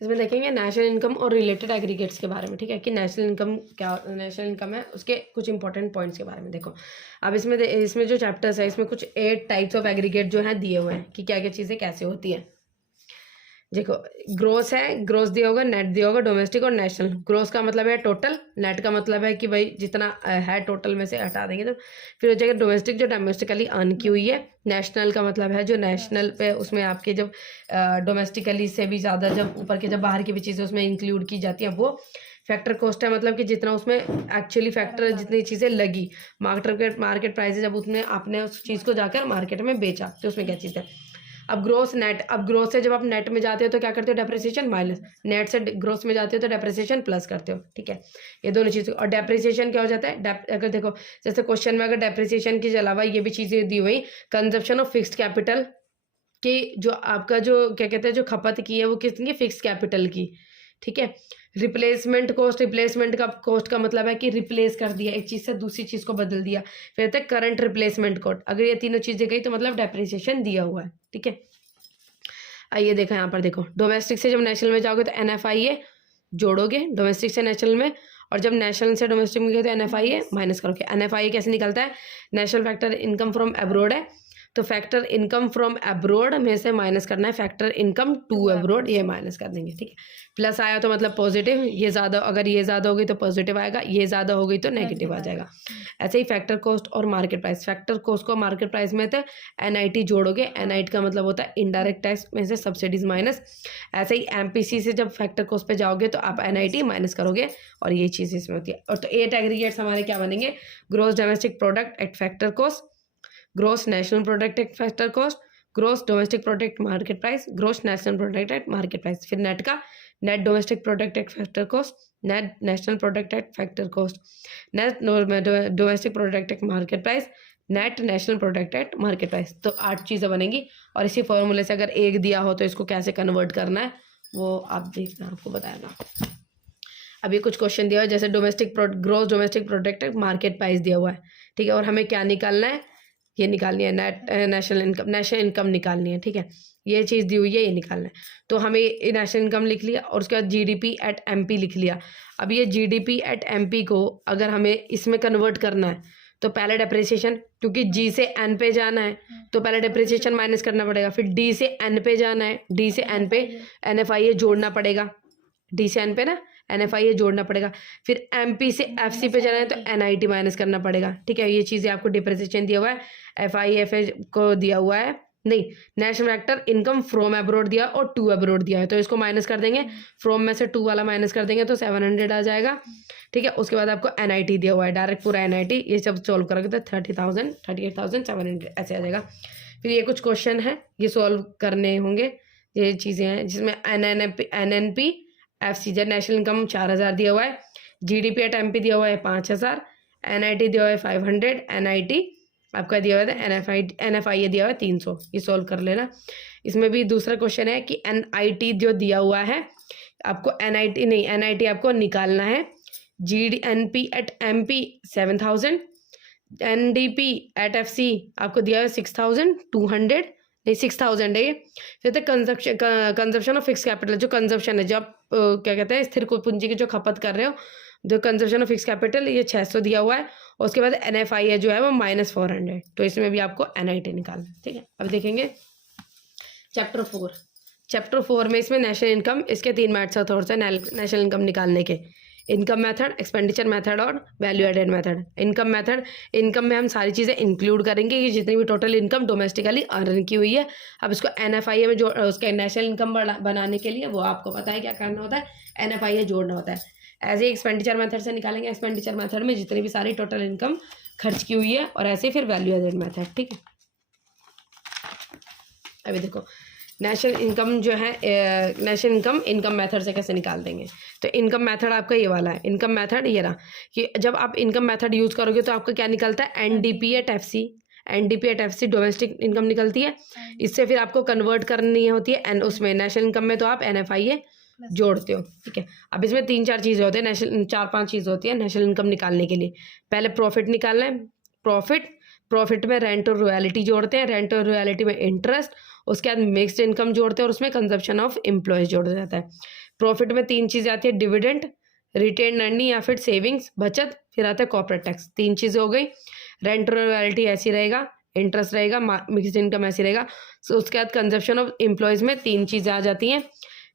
इसमें देखेंगे national income और रिलेटेड एग्रीगेट्स के बारे में, ठीक है, कि नेशनल इनकम क्या, नेशनल इनकम है उसके कुछ इंपॉर्टेंट पॉइंट्स के बारे में। देखो अब इसमें जो चैप्टर्स है इसमें कुछ 8 टाइप्स ऑफ एग्रीगेट जो है दिए हुए हैं कि क्या क्या चीज़ें कैसे होती है। देखो ग्रोस है, ग्रोस दिया होगा, नेट दिया होगा, डोमेस्टिक और नेशनल। ग्रोस का मतलब है टोटल, नेट का मतलब है कि भाई जितना है टोटल में से हटा देंगे तो फिर हो जाएगा डोमेस्टिक जो डोमेस्टिकली अर्न की हुई है। नेशनल का मतलब है जो नेशनल पे उसमें आपके जब डोमेस्टिकली से भी ज़्यादा जब ऊपर के जब बाहर की भी चीज़ें उसमें इंक्लूड की जाती हैं वो। फैक्टर कॉस्ट है मतलब कि जितना उसमें एक्चुअली फैक्टर जितनी चीज़ें लगी, मार्केट प्राइस जब उसने आपने उस चीज़ को जाकर मार्केट में बेचा तो उसमें क्या चीज़ है। अब ग्रोस नेट, अब ग्रोस से जब आप नेट में जाते हो तो क्या करते हो, डेप्रिसिएशन माइनस, नेट से ग्रोस में जाते हो तो डेप्रिसिएशन प्लस करते हो, ठीक है, ये दोनों चीज़। और डेप्रिसिएशन क्या हो जाता है, अगर देखो जैसे क्वेश्चन में अगर डेप्रिसिएशन के अलावा ये भी चीज़ें दी हुई, कंजप्शन ऑफ फिक्स्ड कैपिटल की, जो आपका जो क्या कहते हैं जो खपत की है वो किसकी, फिक्स कैपिटल की, ठीक है। रिप्लेसमेंट कॉस्ट, रिप्लेसमेंट का कॉस्ट का मतलब है कि रिप्लेस कर दिया, एक चीज़ से दूसरी चीज़ को बदल दिया। फिर होता है करंट रिप्लेसमेंट कॉस्ट, अगर ये तीनों चीज़ें गई तो मतलब डेप्रिसिएशन दिया हुआ है, ठीक है। आइए देखो यहाँ पर, देखो डोमेस्टिक से जब नेशनल में जाओगे तो NFIA जोड़ोगे डोमेस्टिक से नेशनल में, और जब नेशनल से डोमेस्टिक में गए तो NFIA माइनस करोगे। NFIA कैसे निकलता है, national factor income from abroad है तो फैक्टर इनकम फ्रॉम अब्रोड में से माइनस करना है फैक्टर इनकम टू अब्रोड, ये माइनस कर देंगे, ठीक है। प्लस आया तो मतलब पॉजिटिव, ये ज़्यादा, अगर ये ज़्यादा हो गई तो पॉजिटिव आएगा, ये ज़्यादा हो गई तो नेगेटिव आ जाएगा। ऐसे ही फैक्टर कॉस्ट और मार्केट प्राइस, फैक्टर कॉस्ट को मार्केट प्राइस में तो NIT जोड़ोगे, NIT का मतलब होता है इनडायरेक्ट टैक्स में से सब्सिडीज माइनस। ऐसे ही MPC से जब फैक्टर कॉस्ट पे जाओगे तो आप NIT माइनस करोगे, और ये चीज़ इसमें होती है। और तो 8 एग्रीगेट्स हमारे क्या बनेंगे, gross domestic product at factor cost, gross national product at factor cost, gross domestic product market price, gross national product at market price. फिर नेट का, net domestic product at factor cost, net national product at factor cost, net domestic product at market price, net national product at market price. तो 8 चीज़ें बनेंगी, और इसी फॉर्मूले से अगर एक दिया हो तो इसको कैसे कन्वर्ट करना है वो आप देखना, आपको बताएगा। अभी कुछ क्वेश्चन दिया हुआ है, जैसे gross domestic product at market price दिया हुआ है, ठीक है, और हमें क्या निकालना है, ये निकालनी है नेट नेशनल इनकम निकालनी है, ठीक है, ये चीज़ दी हुई है, ये निकालना है। तो हमें नेशनल इनकम लिख लिया और उसके बाद GDP एट MP लिख लिया। अब ये GDP एट MP को अगर हमें इसमें कन्वर्ट करना है तो पहले डेप्रिसिएशन, क्योंकि G से N पे जाना है तो पहले डेप्रिसिएशन माइनस करना पड़ेगा, फिर D से N पे जाना है, D से N पे NFIA जोड़ना पड़ेगा, D से N पे ना NFIA जोड़ना पड़ेगा, फिर MP से FC पे जाना है तो NIT माइनस करना पड़ेगा, ठीक है। ये चीज़ें आपको डिप्रिसिएशन दिया हुआ है, FIFA को दिया हुआ है, नहीं national factor income from abroad दिया और टू अब्रोड दिया है, तो इसको माइनस कर देंगे, फ्रॉम में से 2 वाला माइनस कर देंगे तो 700 आ जाएगा, ठीक है। उसके बाद आपको NIT दिया हुआ है, डायरेक्ट पूरा NIT, ये सब सॉल्व करोगे तो 38,700 ऐसे आ जाएगा। फिर ये कुछ क्वेश्चन है ये सॉल्व करने होंगे, ये चीज़ें हैं जिसमें NNP FC जब नेशनल इनकम 4,000 दिया हुआ है, GDP एट MP दिया हुआ है 5,000, NIT दिया हुआ है 500, NIT आपका दिया हुआ है NFIA दिया हुआ है 300, ये सॉल्व कर लेना। इसमें भी दूसरा क्वेश्चन है कि NIT जो दिया हुआ है आपको NIT आपको निकालना है, GNP at MP 7,000, NDP at FC आपको दिया हुआ है 6,200, नहीं 6,000 है ये। फिर तो कंजप्शन ऑफ फिक्स कैपिटल, जो कंजप्शन है, जो आप क्या कहते हैं स्थिर पूंजी की जो खपत कर रहे हो, जो कंजप्शन ऑफ फिक्स कैपिटल, ये 600 दिया हुआ है, और उसके बाद NFIA जो है वो -400, तो इसमें भी आपको NIT निकालना है, ठीक है। अब देखेंगे चैप्टर 4 में इसमें नेशनल इनकम, इसके 3 मैथड्स होते हैं नेशनल इनकम निकालने के, इनकम मेथड, एक्सपेंडिचर मेथड और value added method. Income method, income में हम सारी चीज़ें इंक्लूड करेंगे कि जितनी भी टोटल इनकम डोमेस्टिकली अर्न की हुई है। अब इसको NFIA में जो उसके नेशनल इनकम बनाने के लिए वो आपको पता है क्या करना होता है, NFIA जोड़ना होता है। ऐसे ही एक्सपेंडिचर मेथड से निकालेंगे, एक्सपेंडिचर मेथड में जितनी भी सारी टोटल इनकम खर्च की हुई है, और ऐसे फिर वैल्यू एडेड मेथड, ठीक है। अभी देखो नेशनल इनकम जो है, नेशनल इनकम मेथड से कैसे निकाल देंगे, तो इनकम मेथड आपका ये वाला है, इनकम मेथड ये रहा कि जब आप इनकम मेथड यूज़ करोगे तो आपका क्या निकलता है, NDP at FC domestic income निकलती है। इससे फिर आपको कन्वर्ट करनी होती है उसमें नेशनल इनकम में, तो आप NFIA जोड़ते हो, ठीक है। अब इसमें 3-4 चीज़ें होती है, 4-5 चीज़ होती है नेशनल इनकम निकालने के लिए। पहले प्रॉफिट निकालना है, प्रॉफिट में रेंट और रॉयल्टी जोड़ते हैं, रेंट और रॉयल्टी में इंटरेस्ट, उसके बाद मिक्स्ड इनकम जोड़ते हैं और उसमें कंजप्शन ऑफ एम्प्लॉयज जोड़ जाता है। प्रॉफिट में 3 चीज़ें आती है, डिविडेंड, रिटेन अर्निंग या फिर सेविंग्स बचत, फिर आता है कॉर्पोरेट टैक्स। 3 चीज़ें हो गई। रेंट और रॉयल्टी ऐसी रहेगा, इंटरेस्ट रहेगा, मिक्स्ड इनकम ऐसी रहेगा। सो उसके बाद कंजप्शन ऑफ एम्प्लॉयज में 3 चीज़ें आ जाती हैं,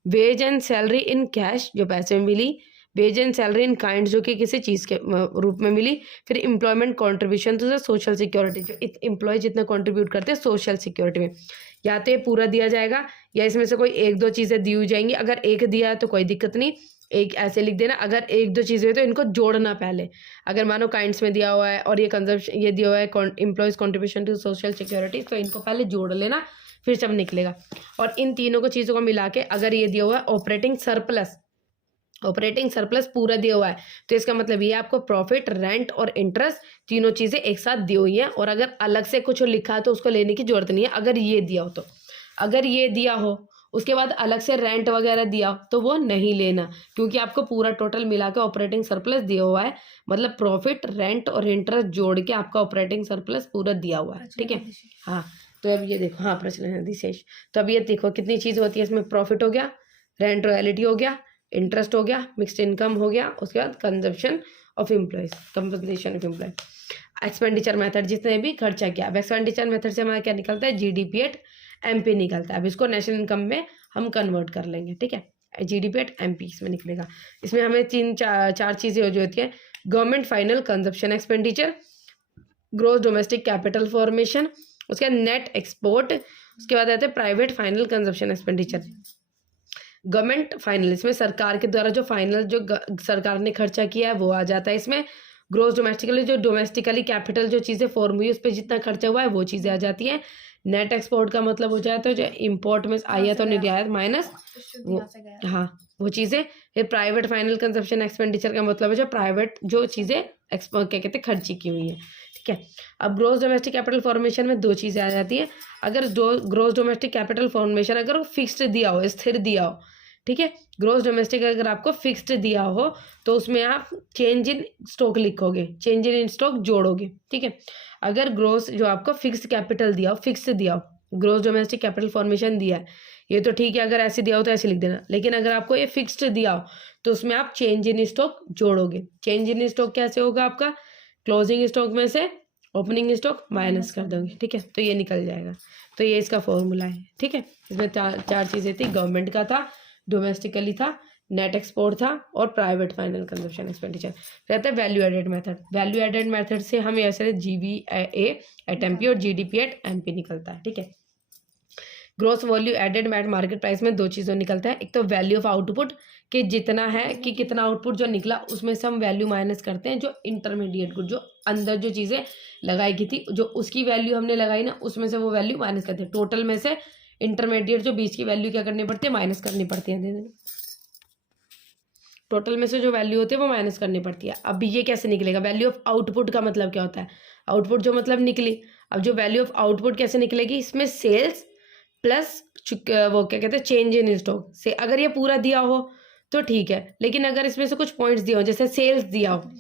wage and salary in cash जो पैसे में मिली, wage and salary in kind जो कि किसी चीज़ के रूप में मिली, फिर employment contribution to the social security जो एम्प्लॉय जितना कॉन्ट्रीब्यूट करते हैं सोशल सिक्योरिटी में। या तो ये पूरा दिया जाएगा या इसमें से कोई 1-2 चीज़ें दी जाएंगी। अगर एक दिया है तो कोई दिक्कत नहीं, एक ऐसे लिख देना। अगर 1-2 चीज़ें हुई तो इनको जोड़ना पहले। अगर मानो काइंड्स में दिया हुआ है और ये कंजप्शन ये दिया हुआ है employees contribution to social security, तो इनको पहले जोड़ लेना, फिर सब निकलेगा। और इन तीनों को चीज़ों को मिला के अगर ये दिया हुआ है ऑपरेटिंग सरप्लस पूरा दिया हुआ है, तो इसका मतलब ये आपको प्रॉफिट, रेंट और इंटरेस्ट तीनों चीज़ें एक साथ दी हुई हैं। और अगर अलग से कुछ लिखा है तो उसको लेने की जरूरत नहीं है। अगर ये दिया हो तो, अगर ये दिया हो उसके बाद अलग से रेंट वगैरह दिया तो वो नहीं लेना, क्योंकि आपको पूरा टोटल मिला के ऑपरेटिंग सरप्लस दिया हुआ है। मतलब प्रॉफिट, रेंट और इंटरेस्ट जोड़ के आपका ऑपरेटिंग सरप्लस पूरा दिया हुआ है। ठीक है, हाँ। तो अब ये देखो, हाँ प्रचलन शेष। तो अब ये देखो कितनी चीज़ होती है इसमें, प्रॉफिट हो गया, रेंट रॉयल्टी हो गया, इंटरेस्ट हो गया, मिक्स्ड इनकम हो गया, उसके बाद consumption of employees, compensation of employee, expenditure method जितने भी खर्चा किया। अब एक्सपेंडिचर मेथड से हमारा क्या निकलता है, GDP एट MP निकलता है। अब इसको नेशनल इनकम में हम कन्वर्ट कर लेंगे। ठीक है, GDP एट MP इसमें निकलेगा। इसमें हमें 4 चीज़ें जो होती है, government final consumption expenditure, gross domestic capital formation, उसके बाद नेट एक्सपोर्ट, उसके बाद आते हैं private final consumption expenditure. Government final इसमें सरकार के द्वारा जो फाइनल जो सरकार ने खर्चा किया है वो आ जाता है इसमें। ग्रोस डोमेस्टिकली जो डोमेस्टिकली कैपिटल जो चीज़ें फॉर्म हुई उस पर जितना खर्चा हुआ है वो चीज़ें आ जाती हैं। नेट एक्सपोर्ट का मतलब हो जाता है जो इम्पोर्ट में आई है तो निर्यात माइनस हाँ वो चीज़ें। फिर प्राइवेट फाइनल कंजप्शन एक्सपेंडिचर का मतलब है जो प्राइवेट जो चीज़ें क्या कहते हैं खर्ची की हुई है। ठीक है, अब ग्रोस डोमेस्टिक कैपिटल फॉर्मेशन में 2 चीज़ें आ जाती हैं। अगर ग्रोस डोमेस्टिक कैपिटल फॉर्मेशन अगर वो फिक्स्ड दिया हो, स्थिर दिया हो, ठीक है, ग्रोस डोमेस्टिक अगर आपको फिक्स्ड दिया हो तो उसमें आप चेंज इन स्टॉक लिखोगे, चेंज इन स्टॉक जोड़ोगे। ठीक है, अगर ग्रोस जो आपको फिक्स्ड कैपिटल दिया हो, फिक्स्ड दिया हो, ग्रोस डोमेस्टिक कैपिटल फॉर्मेशन दिया है ये तो ठीक है, अगर ऐसे दिया हो तो ऐसे लिख देना। लेकिन अगर आपको ये फिक्स्ड दिया हो तो उसमें आप चेंज इन स्टॉक जोड़ोगे। चेंज इन स्टॉक कैसे होगा आपका, क्लोजिंग स्टॉक में से ओपनिंग स्टॉक माइनस कर दोगे। ठीक है, तो ये निकल जाएगा। तो ये इसका फॉर्मूला है। ठीक है, इसमें 4 चीज़ें थी, गवर्नमेंट का था, डोमेस्टिकली था, नेट एक्सपोर्ट था और प्राइवेट फाइनल कंजप्शन एक्सपेंडिचर। रहता है value added method. Value added method से हम ऐसे GVA एट MP और GDP एट MP निकलता है। ठीक है, gross value added market price में 2 चीज़ों निकलता है। एक तो वैल्यू ऑफ आउटपुट कि जितना है कि कितना आउटपुट जो निकला उसमें से हम वैल्यू माइनस करते हैं जो इंटरमीडिएट गुड जो अंदर जो चीज़ें लगाई गई थी जो उसकी वैल्यू हमने लगाई ना उसमें से वो वैल्यू माइनस करते हैं। टोटल में से इंटरमीडिएट जो बीच की वैल्यू क्या करनी पड़ती है, माइनस करनी पड़ती है। टोटल में से जो वैल्यू होती है वो माइनस करनी पड़ती है। अब ये कैसे निकलेगा, वैल्यू ऑफ आउटपुट का मतलब क्या होता है, आउटपुट जो मतलब निकली। अब जो वैल्यू ऑफ आउटपुट कैसे निकलेगी, इसमें सेल्स प्लस वो क्या कहते हैं चेंज इन स्टॉक से। अगर ये पूरा दिया हो तो ठीक है, लेकिन अगर इसमें से कुछ पॉइंट्स दिया हो जैसे सेल्स दिया हो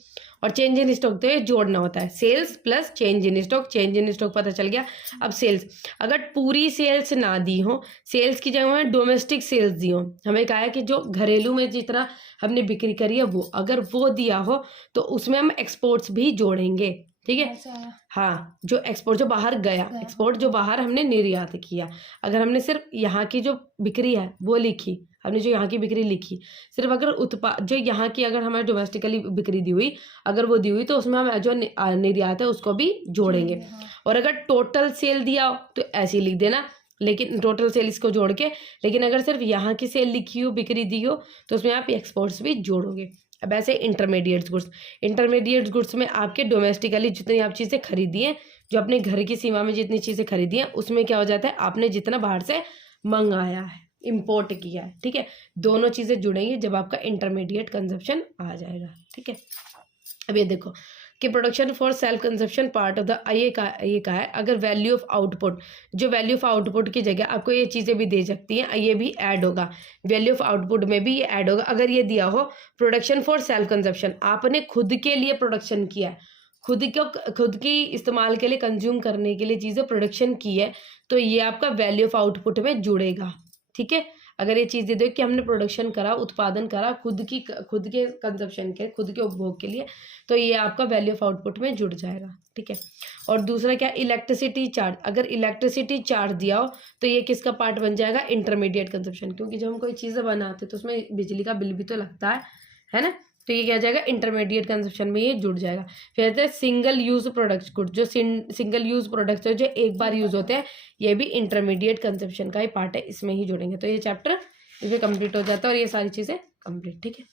और चेंज इन स्टॉक तो ये जोड़ना होता है, sales plus change in stock. Change in stock पता चल गया। अब सेल्स अगर पूरी सेल्स ना दी हो, सेल्स की जगह में डोमेस्टिक सेल्स दी हो, हमें कहा है कि जो घरेलू में जितना हमने बिक्री करी है वो अगर वो दिया हो तो उसमें हम एक्सपोर्ट्स भी जोड़ेंगे। ठीक है, हाँ जो एक्सपोर्ट जो बाहर गया, एक्सपोर्ट जो बाहर हमने निर्यात किया। अगर हमने सिर्फ यहाँ की जो बिक्री है वो लिखी, हमने जो यहाँ की बिक्री लिखी, सिर्फ अगर उत्पाद जो यहाँ की अगर हमारे डोमेस्टिकली बिक्री दी हुई अगर वो दी हुई तो उसमें हम जो निर्यात है उसको भी जोड़ेंगे। और अगर टोटल सेल दिया हो तो ऐसे लिख देना, लेकिन टोटल सेल इसको जोड़ के। लेकिन अगर सिर्फ यहाँ की सेल लिखी हो, बिक्री दी हो तो उसमें आप एक्सपोर्ट्स भी जोड़ोगे। अब ऐसे इंटरमीडिएट गुड्स, इंटरमीडिएट गुड्स में आपके डोमेस्टिकली जितनी आप चीज़ें खरीदी हैं, जो अपने घर की सीमा में जितनी चीज़ें खरीदी हैं उसमें क्या हो जाता है, आपने जितना बाहर से मंगाया है, इंपोर्ट किया है। ठीक है, दोनों चीज़ें जुड़ेंगी जब आपका इंटरमीडिएट कंजप्शन आ जाएगा। ठीक है, अब ये देखो कि production for self consumption part of the ये कहा है अगर वैल्यू ऑफ आउटपुट, जो वैल्यू ऑफ आउटपुट की जगह आपको ये चीज़ें भी दे सकती हैं, ये भी ऐड होगा, वैल्यू ऑफ आउटपुट में भी ये ऐड होगा। अगर ये दिया हो प्रोडक्शन फॉर सेल्फ कंजप्शन, आपने खुद के लिए प्रोडक्शन किया है खुद की इस्तेमाल के लिए, कंज्यूम करने के लिए चीज़ें प्रोडक्शन की है, तो ये आपका वैल्यू ऑफ आउटपुट में जुड़ेगा। ठीक है, अगर ये चीज़ दे दो कि हमने प्रोडक्शन करा, उत्पादन करा खुद के कंजप्शन के, खुद के उपभोग के लिए, तो ये आपका वैल्यू ऑफ आउटपुट में जुड़ जाएगा। ठीक है, और दूसरा क्या, इलेक्ट्रिसिटी चार्ज। अगर इलेक्ट्रिसिटी चार्ज दिया हो तो ये किसका पार्ट बन जाएगा, इंटरमीडिएट कंजप्शन, क्योंकि जब हम कोई चीज़ें बनाते तो उसमें बिजली का बिल भी तो लगता है ना, तो ये क्या जाएगा, इंटरमीडिएट कंजप्शन में ये जुड़ जाएगा। फिर आते हैं सिंगल यूज प्रोडक्ट्स गुड, जो सिंगल यूज प्रोडक्ट्स है जो एक बार यूज होते हैं, ये भी इंटरमीडिएट कंजप्शन का ही पार्ट है, इसमें ही जुड़ेंगे। तो ये चैप्टर इसमें कंप्लीट हो जाता है और ये सारी चीज़ें कंप्लीट। ठीक है।